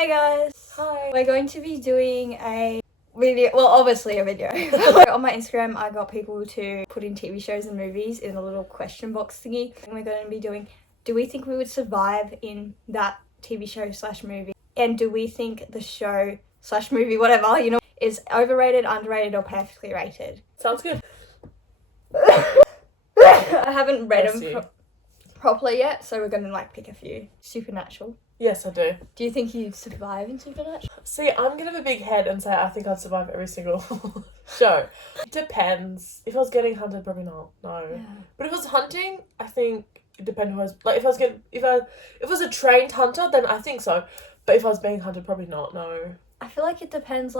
Hey guys! Hi. We're going to be doing a video, well obviously a video. On my Instagram I got people to put in TV shows and movies in a little question box thingy. And we're going to be doing, do we think we would survive in that TV show slash movie? And do we think the show slash movie, whatever, is overrated, underrated or perfectly rated? Sounds good. I haven't read them properly yet, so we're going to pick a few. Supernatural. Yes, I do. Do you think you'd survive in Supernatural? See, I'm gonna have a big head and say I think I'd survive every single show. It depends. If I was getting hunted, probably not. No. Yeah. But if I was hunting, I think it depends who I was. Like if I was a trained hunter, then I think so. But if I was being hunted, probably not. No. I feel like it depends.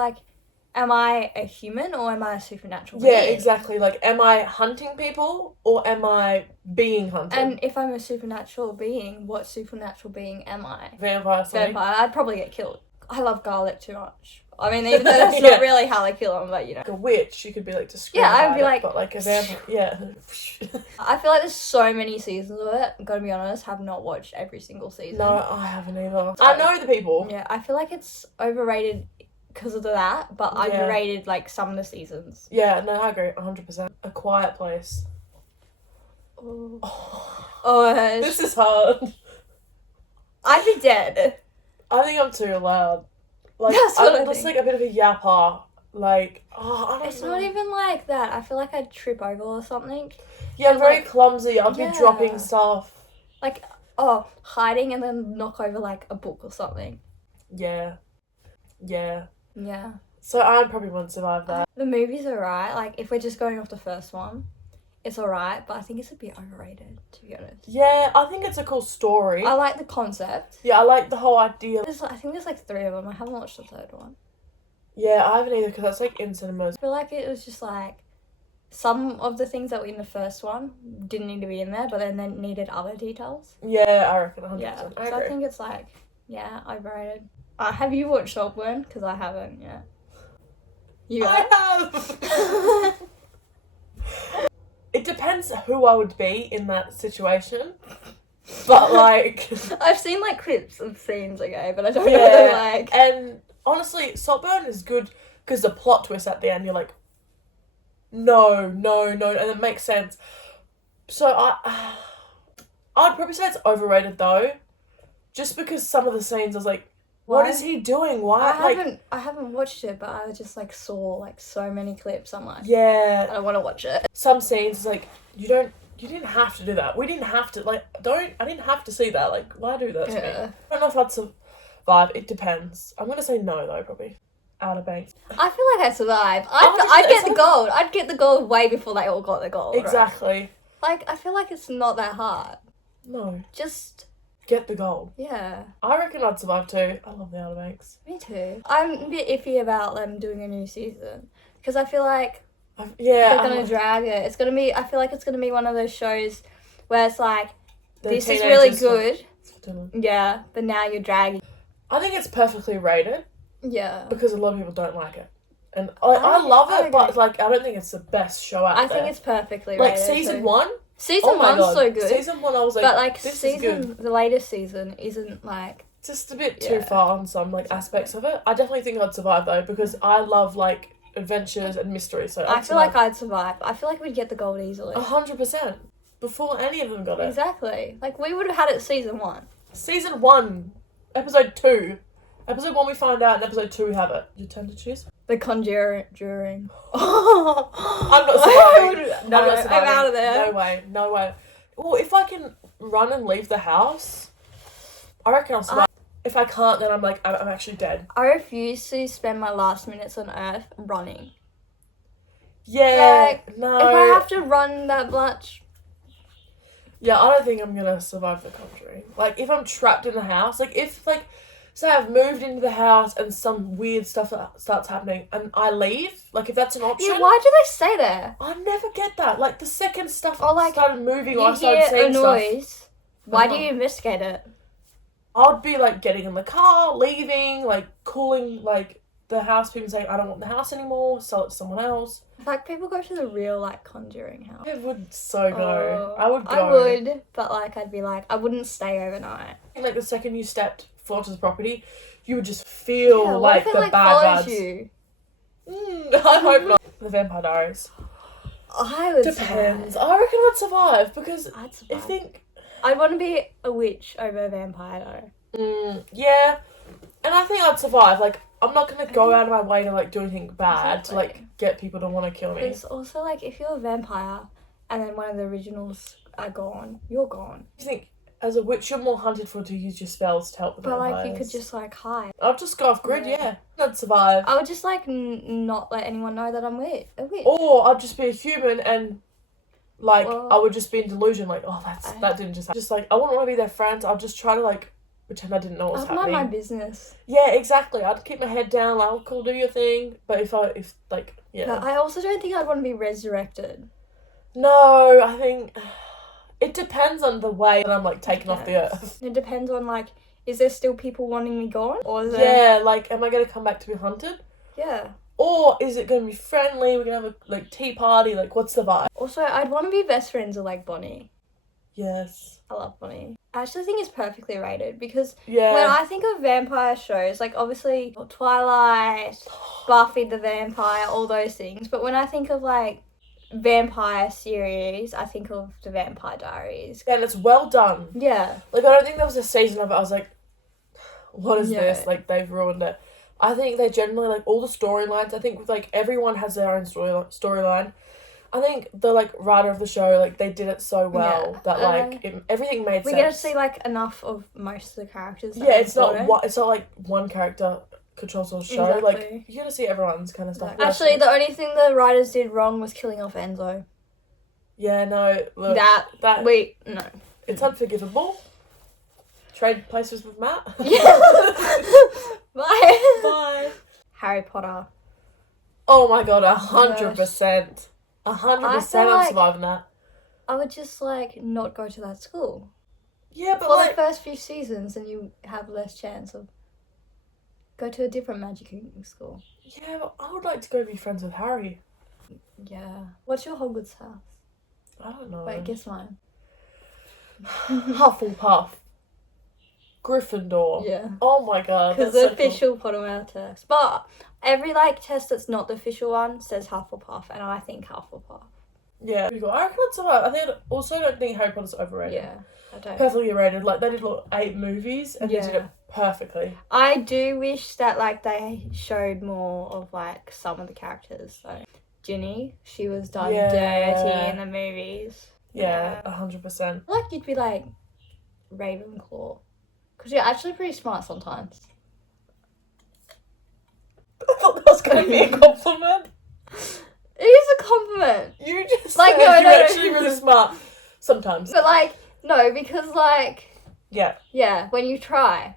Am I a human or am I a supernatural being? Yeah, being? exactly. Am I hunting people or am I being hunted? And if I'm a supernatural being, what supernatural being am I? Vampire. Vampire. I'd probably get killed. I love garlic too much. I mean, even though that's not really how they kill them, but Like a witch, you could be discreet. Yeah, I'd be but a vampire, yeah. I feel like there's so many seasons of it. I'm gonna be honest, have not watched every single season. No, I haven't either. I know the people. Yeah, I feel like it's overrated because of that, but underrated some of the seasons. Yeah, no, I agree 100%. A Quiet Place. Oh, this is hard. I'd be dead. I think I'm too loud. That's what I'm just a bit of a yapper. I don't It's know. not even like that. I feel like I'd trip over or something. Yeah, I'm very clumsy. I'd be dropping stuff. Hiding and then knock over a book or something. Yeah. Yeah. Yeah. So I probably wouldn't survive that. The movie's alright. If we're just going off the first one, it's alright, but I think it's a bit overrated, to be honest. Yeah, I think it's a cool story. I like the concept. Yeah, I like the whole idea. I think there's 3 of them. I haven't watched the third one. Yeah, I haven't either because that's in cinemas. I feel like it was just some of the things that were in the first one didn't need to be in there, but then they needed other details. Yeah, I reckon 100%. Yeah, I so I think it's overrated. Have you watched Saltburn? Because I haven't yet. You have? I have! It depends who I would be in that situation. But I've seen clips of scenes, okay, but I don't know And honestly, Saltburn is good because the plot twist at the end, you're like, no, and it makes sense. So I'd probably say it's overrated though, just because some of the scenes I was like, what is he doing? Why? I haven't watched it, but I just saw so many clips. I'm like, yeah, I don't want to watch it. Some scenes you didn't have to do that. We didn't have to I didn't have to see that. Why do that to me? I don't know if I'd survive. It depends. I'm gonna say no though, probably. Outer Banks. I feel like I'd survive. I'd get the gold. I'd get the gold way before they all got the gold. Exactly. Right? I feel like it's not that hard. No. Just get the gold. Yeah. I reckon I'd survive too. I love the Outer Banks. Me too. I'm a bit iffy about them doing a new season because I feel like they're gonna drag it. It's gonna be. I feel like it's gonna be one of those shows where it's this is really really good. Yeah, but now you're dragging. I think it's perfectly rated. Yeah. Because a lot of people don't like it. And I love it, but I don't think it's the best show out there. I think it's perfectly rated. Season 1? Season 1's so good. Season 1 I was but this is good. The latest season isn't just a bit too far on some aspects of it. I definitely think I'd survive though because I love adventures and mystery. So I feel like I'd survive. I feel like we'd get the gold easily. 100%. Before any of them got it. Exactly. We would have had it season 1. Season 1, episode 2. Episode 1 we find out, and episode 2 we have it. Your turn to choose? The Conjuring. I'm not surviving. No, I'm out of there. No way. Well, if I can run and leave the house, I reckon I'll survive. If I can't, then I'm actually dead. I refuse to spend my last minutes on Earth running. Yeah, no. If I have to run that much... Yeah, I don't think I'm gonna survive the Conjuring. If I'm trapped in the house, say I've moved into the house and some weird stuff starts happening and I leave, if that's an option. Yeah, why do they stay there? I never get that. The second stuff started moving or I started seeing noise. Stuff. Why do you investigate it? I'd be getting in the car, leaving, calling the house people saying I don't want the house anymore, sell it to someone else. People go to the real Conjuring house. I would so go. I would go. I would, but I'd be I wouldn't stay overnight. The second you stepped foot onto the property, you would just feel Yeah, what like if it, the like, bad follows vibes. you? I hope not. The Vampire Diaries. I would Depends. survive. I reckon I'd survive because I'd I survive. think. I'd want to be a witch over a vampire though. Yeah, and I think I'd survive. Like, I'm not gonna go out of my way to like do anything bad to like get people to want to kill me. Because also, like, if you're a vampire and then one of the originals are gone, you're gone. I think as a witch, you're more hunted for to use your spells to help the But vampires. like, you could just like hide. I'll just go off grid. Yeah. Yeah, I'd survive. I would just like not let anyone know that I'm a witch. Or I'd just be a human and. Like, Well, I would just be in delusion, like, oh, that didn't just happen. Just, like, I wouldn't want to be their friends. I'd just try to, like, pretend I didn't know what was I'd mind happening. my business. Yeah, exactly. I'd keep my head down, like, oh, cool, do your thing. But yeah. But I also don't think I'd want to be resurrected. No, I think it depends on the way that I'm, like, taken off the earth. It depends on, like, is there still people wanting me gone? Or is there... Yeah, like, am I going to come back to be hunted? Yeah. Or is it going to be friendly? We're going to have a, like, tea party? Like, what's the vibe? Also, I'd want to be best friends with, like, Bonnie. Yes. I love Bonnie. I actually think it's perfectly rated because Yeah. when I think of vampire shows, like, obviously Twilight, Buffy the Vampire, all those things. But when I think of, like, vampire series, I think of the Vampire Diaries. And it's well done. Yeah. Like, I don't think there was a season of it I was like, what is Yeah. this? Like, they've ruined it. I think they generally, like, all the storylines, I think, with, like, everyone has their own storyline. I think the, like, writer of the show, like, they did it so well that, like, everything made We sense. get to see, like, enough of most of the characters. Yeah, it's not like one character controls the whole show. Exactly. Like, you gotta see everyone's kind of stuff. Exactly. Actually, the only thing the writers did wrong was killing off Enzo. Yeah, no, look. No. It's unforgivable. Trade places with Matt. Yeah. Bye. Bye. Harry Potter. Oh my god, 100%. 100% I'm like- surviving that. I would just, like, not go to that school. Yeah, but For like... the first few seasons, and you have less chance of... Go to a different Magic Kingdom school. Yeah, but I would like to go be friends with Harry. Yeah. What's your Hogwarts house? I don't know. Wait, guess mine. Hufflepuff. Gryffindor. Yeah. Oh my god. Because that's the so cool. official Pottermouth test. But every, like, test that's not the official one says Hufflepuff, and I think Hufflepuff. Yeah. I reckon I'd survive. I think also don't think Harry Potter's overrated. Yeah, I don't. Perfectly rated. Like, they did, 8 movies, and they did it perfectly. I do wish that, like, they showed more of, like, some of the characters, though. Ginny, she was done dirty in the movies. Yeah, 100%. Like, you'd be, like, Ravenclaw. Because you're actually pretty smart sometimes. I thought that was going to be a compliment. It is a compliment. You just Like, said no, you're no, no. actually really smart. Sometimes. But, like, no, because, like, Yeah. yeah, when you try.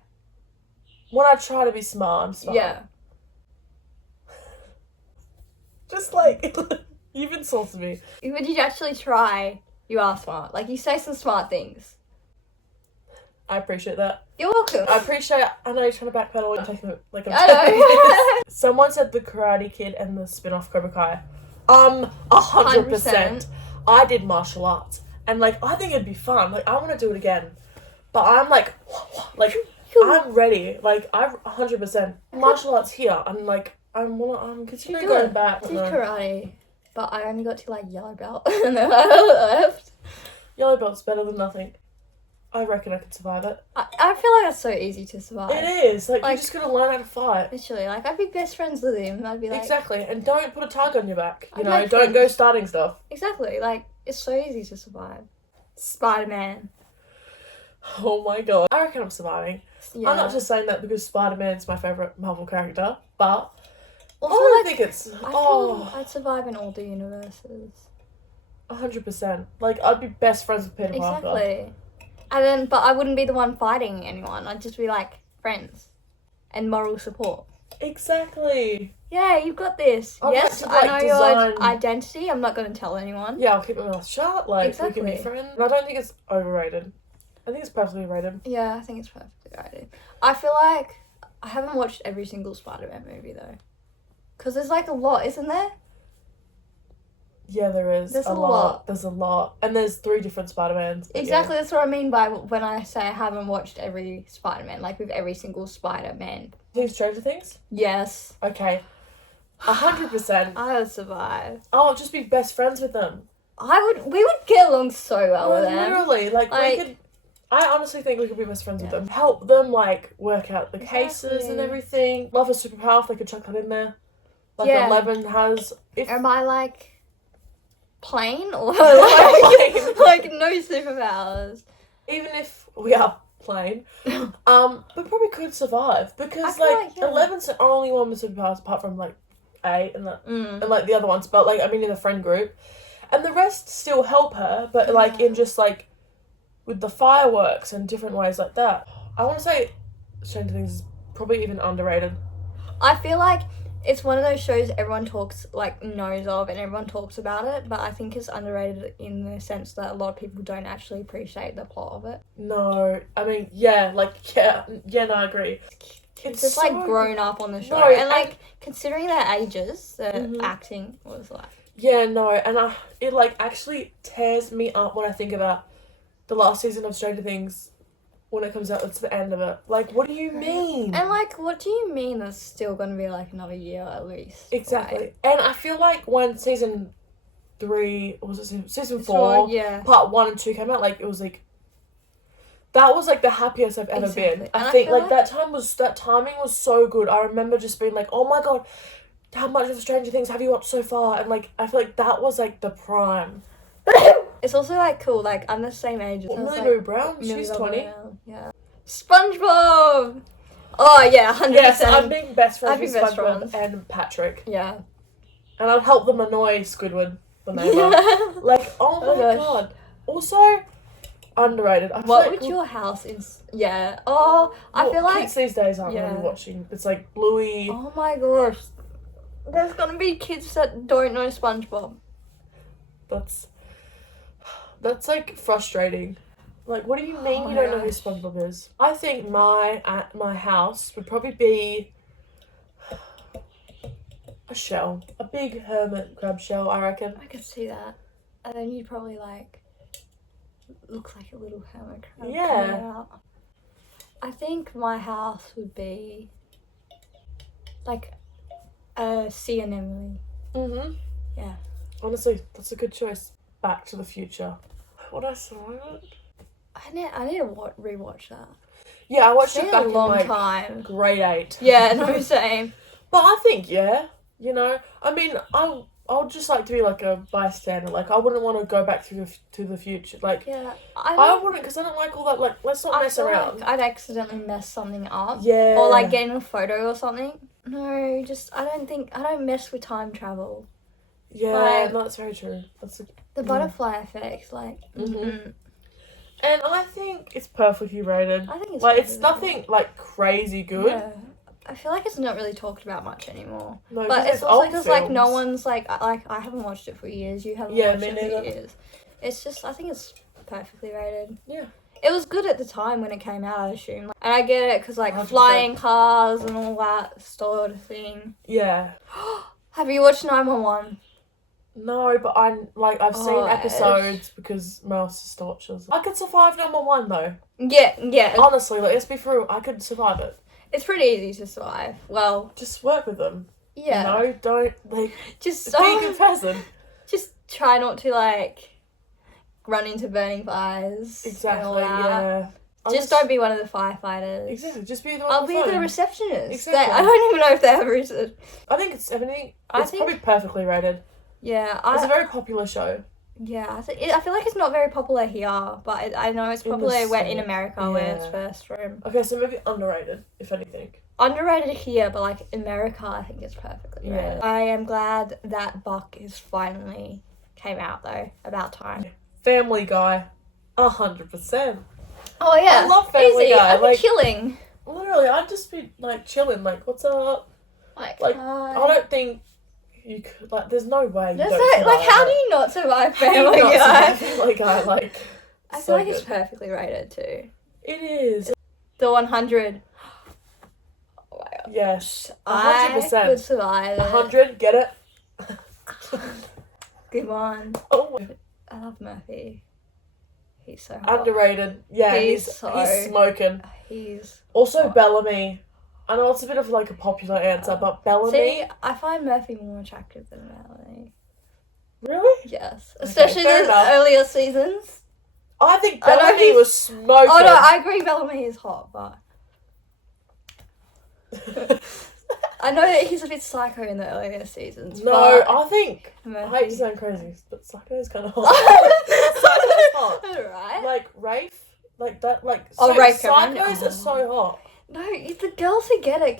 When I try to be smart, I'm smart. Yeah. Just like, you've insulted me. When you actually try, you are smart. Like, you say some smart things. I appreciate that. You're welcome. I know you're trying to backpedal. I'm taking it like I'm I taking know. it. Someone said the Karate Kid and the spin-off Cobra Kai. 100%. I did martial arts. And, like, I think it'd be fun. Like, I want to do it again. But I'm like, I'm ready. Like, I'm 100%. Martial arts here. I'm like, I'm considering going back. I did karate, but I only got to, like, yellow belt, and then I left. Yellow belt's better than nothing. I reckon I could survive it. I feel like that's so easy to survive. It is. Like, Like- you're just going to learn how to fight. Literally, like, I'd be best friends with him. I'd be like... Exactly. And don't put a tag on your back. You I'd know, make don't friends. go starting stuff. Exactly, like, it's so easy to survive. Spider-Man. Oh my god. I reckon I'm surviving. Yeah. I'm not just saying that because Spider-Man's my favourite Marvel character, but Also, I don't like, think it's... I feel I'd survive in all the universes. 100%. Like, I'd be best friends with Peter Parker. Exactly. And then, but I wouldn't be the one fighting anyone. I'd just be, like, friends. And moral support. Exactly. Yeah, you've got this. I'd Yes, like to, I like, know your design- identity. I'm not going to tell anyone. Yeah, I'll keep my mouth shut. Like, we can be Exactly. friends. And I don't think it's overrated. I think it's perfectly rated. Yeah, I think it's perfectly right. I feel like I haven't watched every single Spider-Man movie, though. Because there's, like, a lot, isn't there? Yeah, there is. There's a lot. There's a lot. And there's 3 different Spider-Mans. but Exactly, that's what I mean by when I say I haven't watched every Spider-Man, like with every single Spider-Man Think Stranger Things? Yes. Okay. 100%. I would survive. I'll just be best friends with them. We would get along so well with them. Literally, like, we could. I honestly think we could be best friends with them. Help them, like, work out the cases and everything. Love a superpower if they could chuck that in there. Like 11 has. Am I like plain or Like no superpowers? Even if we are plain, we probably could survive because like 11's the only one with superpowers apart from like A and like the other ones. But like I mean in the friend group, and the rest still help her, but like in just like with the fireworks and different ways like that. I want to say Stranger Things is probably even underrated. I feel like it's one of those shows everyone knows of and everyone talks about it, but I think it's underrated in the sense that a lot of people don't actually appreciate the plot of it. No, I mean, no, I agree. It's just like grown up on the show. No, and like considering their ages, the acting was like... Yeah, no, and it like actually tears me up when I think about the last season of Stranger Things. When it comes out, it's the end of it. Like, what do you mean? And, like, what do you mean there's still going to be, like, another year at least? Exactly. Like, and I feel like when season 4, part 1 and 2 came out, like, it was, like, that was, like, the happiest I've ever been. I think, like, that timing was so good. I remember just being like, oh my god, how much of Stranger Things have you watched so far? And, like, I feel like that was, like, the prime. It's also, like, cool. Like, I'm the same age as Millie Bobby Brown? Millie She's Bobby 20. Brown. Yeah. SpongeBob! Oh, yeah, 100%. Yes, I'm being best friends with best SpongeBob friends. and Patrick. Yeah. And I'd help them annoy Squidward, the neighbour. Like, oh my god. Also, underrated. What would your house Yeah. Oh, I feel like... kids these days aren't really watching. It's like Bluey. Oh my gosh. There's gonna be kids that don't know SpongeBob. That's like frustrating. Like, what do you mean you don't know who SpongeBob is? I think my house would probably be a shell, a big hermit crab shell. I reckon. I could see that, and then you'd probably like look like a little hermit crab. Yeah. I think my house would be like a sea anemone. Mhm. Yeah. Honestly, that's a good choice. Back to the Future. What I saw it. I need to rewatch that. Yeah, I watched It's it been back a long in time. grade 8. Yeah, no, same. But I think you know, I mean, I'll just like to be like a bystander. Like I wouldn't want to go back to the future. Like I wouldn't because I don't like all that. Like let's not mess around. Like I'd accidentally mess something up. Yeah. Or like getting a photo or something. No, I don't mess with time travel. Yeah, no, that's very true. The butterfly effect, like. And I think it's perfectly rated. I think it's like it's nothing like crazy good. Yeah. I feel like it's not really talked about much anymore. No, but it's also because like no films. one's like I haven't watched it for years. You haven't watched it for years. It's just I think it's perfectly rated. Yeah. It was good at the time when it came out, I assume. And I get it because like 100%. flying cars and all that sort of thing. Yeah. Have you watched 911? No, but I've seen episodes because my sister watches. I could survive number 1 though. Yeah. Honestly, like let's be true, I could survive it. It's pretty easy to survive. Well, just work with them. Yeah. No, don't like just be a good person. Just try not to like run into burning fires. Exactly. Yeah. Just don't be one of the firefighters. Exactly. Just be the one. I'll be the receptionist. Exactly. I don't even know if they have a I think it's everything. It's probably perfectly rated. Yeah, it's a very popular show. Yeah, I feel like it's not very popular here, but I know it's popular in America where it's first from. Okay, so maybe underrated, if anything. Underrated here, but like America, I think it's perfectly rated. I am glad that Buck is finally came out though. About time. Family Guy, 100%. Oh yeah, I love Family Guy. I'd be killing. Literally, I'd just be like chilling, like what's up? Like I don't think. You could, like, there's no way you don't survive like, how do you not survive Family Guy? Family Guy, like, I feel like it's perfectly rated too. It is. The 100. Oh my god. Yes. 100%. I could survive 100, get it? Good one. Oh. I love Murphy. He's so hot. Underrated. Yeah, he's smoking. He's Also hot. Bellamy. I know it's a bit of like a popular answer, but Bellamy. See, I find Murphy more attractive than Melanie. Really? Yes. Okay, Especially fair the enough. earlier seasons. I think I know Bellamy he's- was smoking. Oh no, I agree Bellamy is hot, but I know that he's a bit psycho in the earlier seasons. No, but I think I Murphy. hate to sound crazy, but Psycho is kind of hot. Psycho's hot. Alright. Like Rafe, like that, like Oh, Rafe Cameron. Psychos are so hot. No, it's the girls who get it.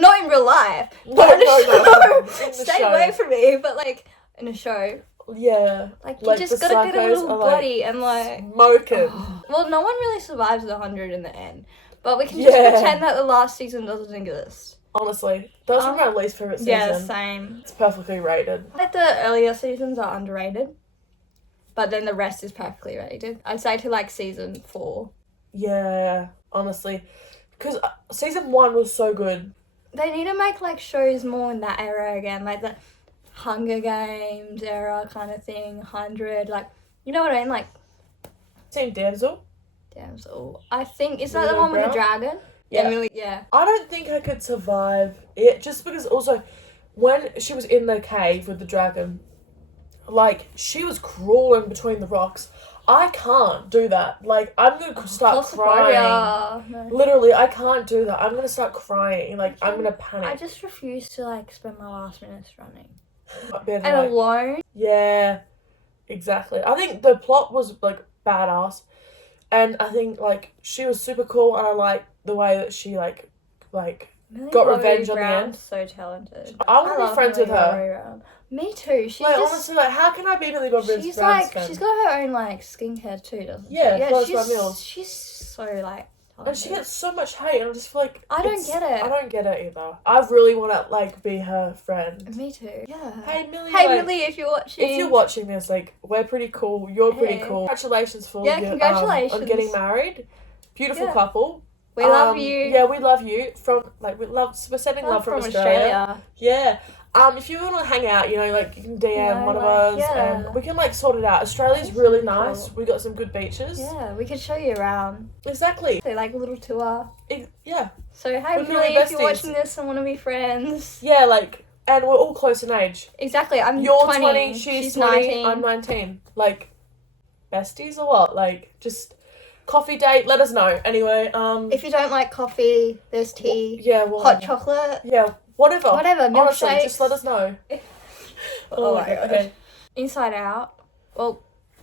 Not in real life. No, But in a no, show. in the Stay show. away from me. But like in a show, Yeah, like you like just the gotta get a psychos little are, like, body and like. smoking. Well, no one really survives the 100 in the end. But we can just Yeah. pretend that the last season doesn't exist. Honestly, that was my least favorite season. Yeah, same. It's perfectly rated. Like the earlier seasons are underrated, but then the rest is perfectly rated. I'd say to like season 4. Yeah, honestly, because season 1 was so good. They need to make like shows more in that era again, like the Hunger Games era kind of thing. 100, like you know what I mean, like. Seen Damsel? Damsel. I think is that the Lilo one with the Brown? dragon? Yeah. Emily, yeah. I don't think I could survive it, just because also when she was in the cave with the dragon, like she was crawling between the rocks. I can't do that. Like I'm gonna start crying. Claustrophobia. No. Literally, I can't do that. I'm gonna start crying. Like I'm gonna panic. I just refuse to like spend my last minutes running. Being, And like, alone. yeah, exactly. I think the plot was like badass, and I think like she was super cool, and I like the way that she like Millie got Bobby revenge on the Brown's end. So talented. I want to be love friends with Millie her. Bobby Brown. Me too. She's Like just, honestly, like how can I be Millie Bobby she's Brown's like friend? she's got her own like skincare too, doesn't she? Yeah, Flawless by Mills. She's so like. And she gets so much hate, and I just feel like I don't get it. I don't get it either. I really want to like be her friend. Me too. Yeah. Hey Millie. Hey like, Millie, if you're watching. if you're watching this, like we're pretty cool. You're pretty Hey. cool. Congratulations for Yeah, your, congratulations. on getting married. Beautiful Yeah. couple. We love you. Yeah, we love you. We're sending love from Australia. Yeah. If you want to hang out, you know, like you can DM Yeah, one of like, us, yeah. and we can like sort it out. Australia's That's really really nice. cool. We got some good beaches. Yeah, we could show you around. Exactly. So like a little tour. Yeah. So hey We can Millie, be if you're besties. watching this and want to be friends. Yeah, like, and we're all close in age. Exactly. I'm You're 20. she's 20, 19. I'm 19. Like, besties or what? Like, just coffee date, let us know. Anyway, If you don't like coffee, there's tea. yeah, well, Hot chocolate. yeah, whatever. Whatever, Honestly, milkshakes. just let us know. Oh my God. God. Inside Out. Well,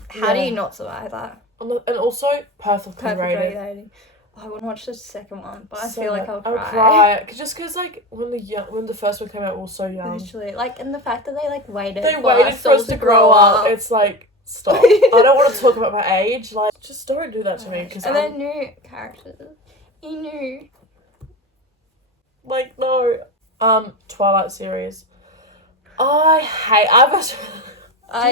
how do Yeah. you not survive that? And also, perfectly Perfect rated. rating. I want to watch the second one, but I So feel like good. I'll I cry. would cry. Just because, like, when the first one came out, we were so young. Literally. Like, and the fact that they, like, waited They for waited for us to grow up. It's like, stop. I don't want to talk about my age. Like, just don't do that to me. Cause And then new characters. You knew. like, no. Twilight series. Do you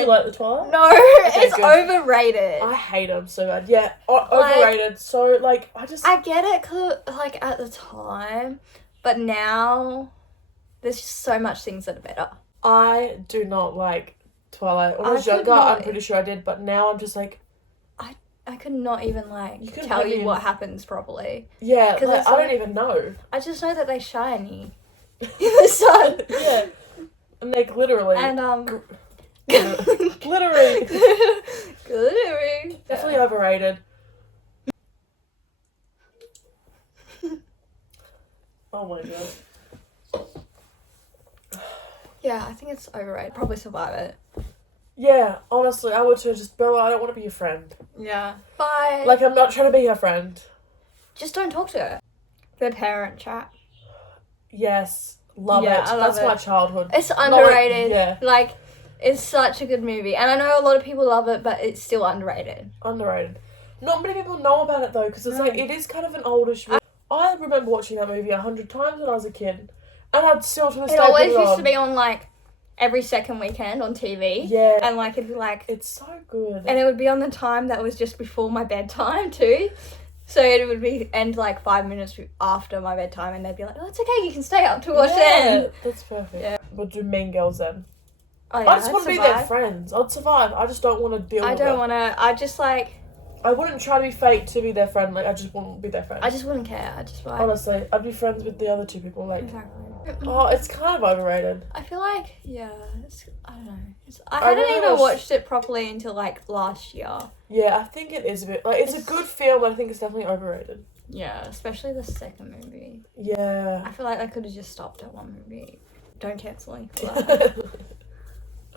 like the Twilight? No, Okay, it's good. overrated. I hate them so bad. Yeah, Like- overrated. So, like, I get it, 'cause, like, at the time, but now there's just so much things that are better. I do not like Twilight. When I was I could younger, I'm not- pretty sure I did, but now I'm just like, I could not even, like, You couldn't tell have you been- what happens properly. yeah, 'Cause like, it's I don't like- even know. I just know that they're shiny in the sun. Yeah. And, like, literally. And, Literally. Glittery. Definitely overrated. Oh my god. Yeah, I think it's overrated. Probably survive it. Yeah, honestly, I would too. Just, Bella, I don't want to be your friend. Yeah. Bye. Like, I'm not trying to be your friend. just don't talk to her. The Parent Trap. Yes, love Yeah, it. I love That's my it. childhood. It's like- underrated. yeah. Like, it's such a good movie. And I know a lot of people love it, but it's still underrated. Underrated. Not many people know about it though, because it's No. like, it is kind of an oldish movie. I remember watching that movie 100 times when I was a kid, and I'd still to this It day always put it used on. to be on, like, every second weekend on TV. Yeah, And, like, it'd be, like... it's so good. And it would be on the time that was just before my bedtime, too. So it would be end, like, 5 minutes after my bedtime, and they'd be like, oh, it's okay, you can stay up to watch it. That's perfect. Yeah. We'll do Mean Girls then. Oh, yeah, I just I'd want to be survive. their friends. I'd survive. I just don't want to deal I with don't it. want to... I just, like... I wouldn't try to be fake to be their friend. Like, I just wouldn't be their friend. I just wouldn't care. I just like. Honestly, I'd be friends with the other two people. Like, Exactly. oh, it's kind of overrated. I feel like, yeah, I don't know. I I hadn't really even wish- watched it properly until like last year. Yeah, I think it is a bit. Like, it's a good film, but I think it's definitely overrated. Yeah, especially the second movie. Yeah. I feel like I could have just stopped at one movie. Don't cancel me for that.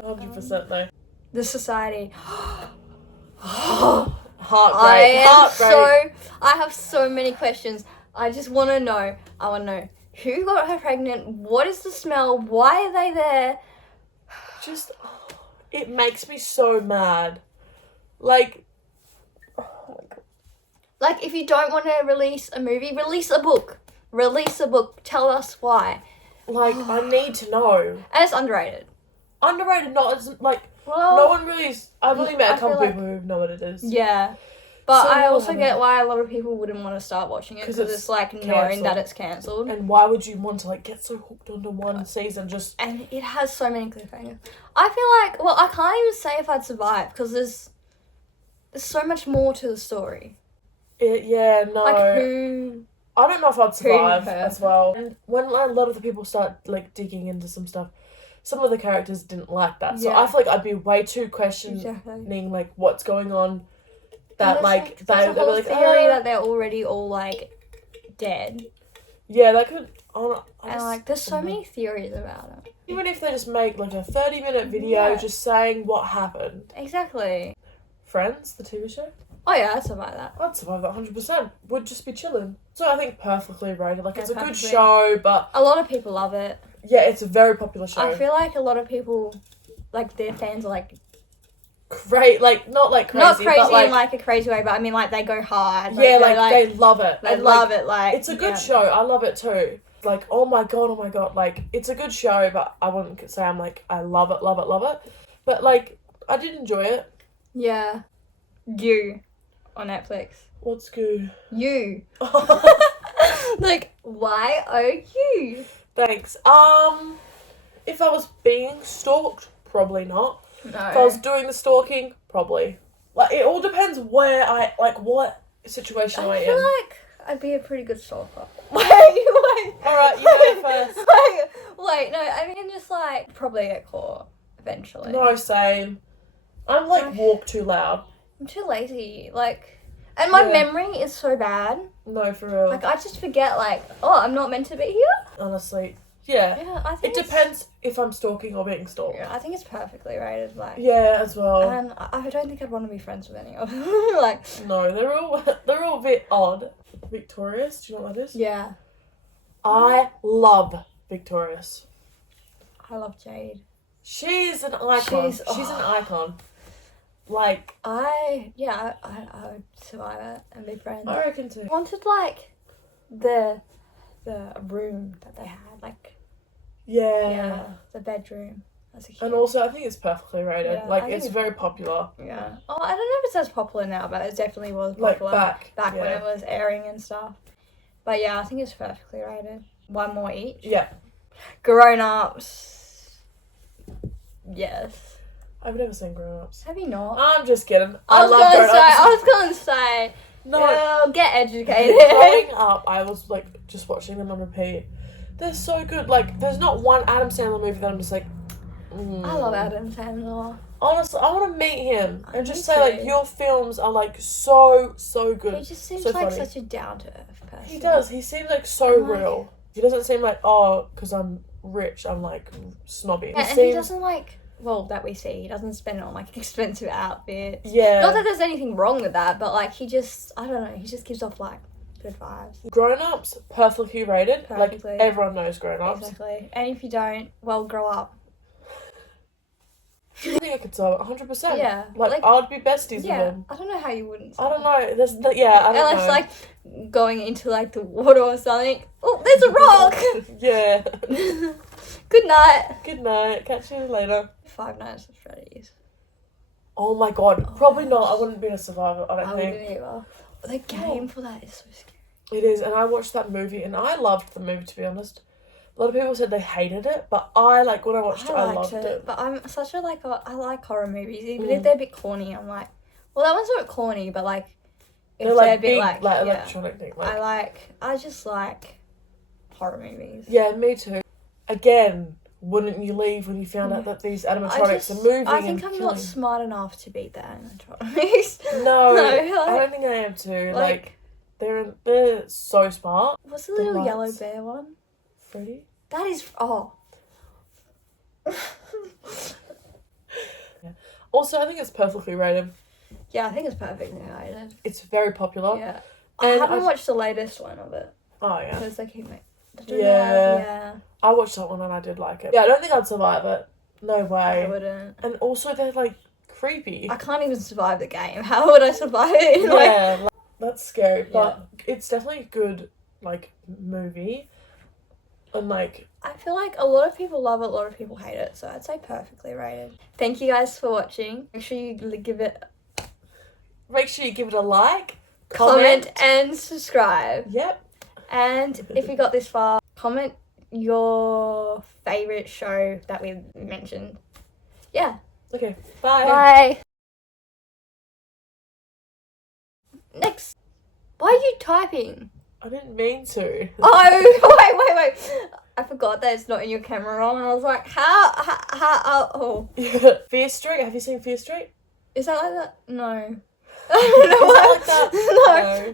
100% though. The Society. Heartbreak. I have so many questions. I just want to know. I want to know who got her pregnant. What is the smell? Why are they there? Just, it makes me so mad. Like, oh my god. Like, if you don't want to release a movie, release a book. Release a book. Tell us why. Like, I need to know. And it's underrated. Underrated, not as, like, Well, no one really is. I've only met I a couple feel like- people who know what it is. yeah. But So I you'll also have get it. why a lot of people wouldn't want to start watching it 'Cause because it's it's like knowing cancelled. that it's cancelled. And why would you want to, like, get so hooked onto one season just... And it has so many cliffhangers. I feel like, well, I can't even say if I'd survive because there's so much more to the story. yeah, no. Like who? I don't know if I'd survive her? as well. And when a lot of the people start, like, digging into some stuff, some of the characters didn't like that. So Yeah. I feel like I'd be way too questioning, Exactly. like, what's going on. That, And like, there's a they'll be whole like, theory "Oh." that they're already all like dead, Yeah, that could... and like there's so many theories about it. Even if they just make, like, a 30-minute video Yeah. just saying what happened. Exactly. Friends, the TV show? Oh yeah, I'd survive that. I'd survive that 100%. Would just be chilling. So I think perfectly rated. Like, Yeah, it's a good perfectly. show, but A lot of people love it. yeah, it's a very popular show. I feel like a lot of people, like their fans, are like Great, like, not like crazy, not crazy but like, in like a crazy way, but I mean like they go hard. yeah, they, like, they love it. they And, love like, it. Like It's a good yeah. show. I love it too. Like, oh my god, like, it's a good show, but I wouldn't say I'm like, I love it. But, like, I did enjoy it. Yeah, You on Netflix. What's good? You. Like YOU. Thanks. If I was being stalked, probably not. No. If I was doing the stalking, probably. Like, it all depends where what situation am I I feel in. like I'd be a pretty good stalker. Wait. Alright, you go first. Wait, no, I mean just like probably get caught eventually. No, same. I'm like walk too loud. I'm too lazy. Like, and my Yeah. memory is so bad. No, for real. Like I just forget. Like, oh, I'm not meant to be here. Honestly. Yeah. Yeah, I think It depends if I'm stalking or being stalked. Yeah, I think it's perfectly rated. Like, Yeah, as well. and I don't think I'd want to be friends with any of them. Like, No, they're all a bit odd. Victorious, do you know what that is? yeah, I love Victorious. I love Jade. She's an icon. She's an icon. Like, I would survive it and be friends. I reckon too. I wanted like the room that they had, like Yeah. the bedroom. That's a cute. And also, I think it's perfectly rated. Yeah, I like, think it's it's very popular. yeah. Oh, I don't know if it's as popular now, but it definitely was Like, popular back. when yeah. it was airing and stuff. But yeah, I think it's perfectly rated. One more each. Yeah. Grown Ups. Yes. I've never seen Grown Ups. Have you not? I'm just kidding. I was love gonna Grown say. Ups. I was gonna say. No. Girl, get educated. Growing up, I was like just watching them on repeat. They're so good. Like, there's not one Adam Sandler movie that I'm just like. I love Adam Sandler. Honestly, I want to meet him and just Me say like too. your films are like so good. He just seems So like funny. such a down to earth person. He does. He seems like so I'm like- real. He doesn't seem like, oh, because I'm rich, I'm like snobby. Yeah, and he doesn't like. Well, that we see, he doesn't spend it on like expensive outfits. Yeah. Not that there's anything wrong with that, but like he just, I don't know, he just gives off like good vibes. Grown Ups, perfectly rated. Perfectly. Like, everyone knows Grown Ups. Exactly. And if you don't, well, grow up. I think I could solve it 100%. Yeah, Like, like- I'd be besties Yeah, with him. I don't know how you wouldn't. I don't know. There's no, yeah, I don't Unless know. like going into like the water or something. Oh, there's a rock. Yeah. Good night. Good night. Catch you later. 5 Nights at Freddy's. Oh my god. Oh Probably my not. gosh. I wouldn't be a survivor, I I don't think. wouldn't either. The game for that is so scary. It is, and I watched that movie, and I loved the movie, to be honest. A lot of people said they hated it, but I, like, when I watched it, I liked loved it. But I'm such a I like horror movies. Even Mm. if they're a bit corny, I'm like, Well, that one's not corny, but like if They're like a bit big, like like yeah. electronic thing. I just like horror movies. Yeah, me too. Again, wouldn't you leave when you found out that these animatronics are moving? I think and I'm killing? not smart enough to beat the animatronics. No, like, I don't think I am too. Like they're so smart. What's the little lights. yellow bear one? Freddy? That is Yeah. Also, I think it's perfectly rated. Yeah, I think it's perfectly rated. It's very popular. Yeah. I And haven't watched the latest one of it. Oh yeah. Because they keep making... Yeah. I watched that one and I did like it. Yeah, I don't think I'd survive it. No way. I wouldn't. And also they're like creepy. I can't even survive the game. How would I survive it? Yeah, like, that's scary. But it's definitely a good like movie. And like I feel like a lot of people love it, a lot of people hate it, so I'd say perfectly rated. Thank you guys for watching. Make sure you give it a like, comment and subscribe. Yep. And if you got this far, comment your favourite show that we mentioned. Yeah. Okay. Bye. Bye. Next. Why are you typing? I didn't mean to. Oh, wait. I forgot that it's not in your camera roll, and I was like, oh. Fear Street? Have you seen Fear Street? Is that like that? No. I don't know Is that what. like that? No.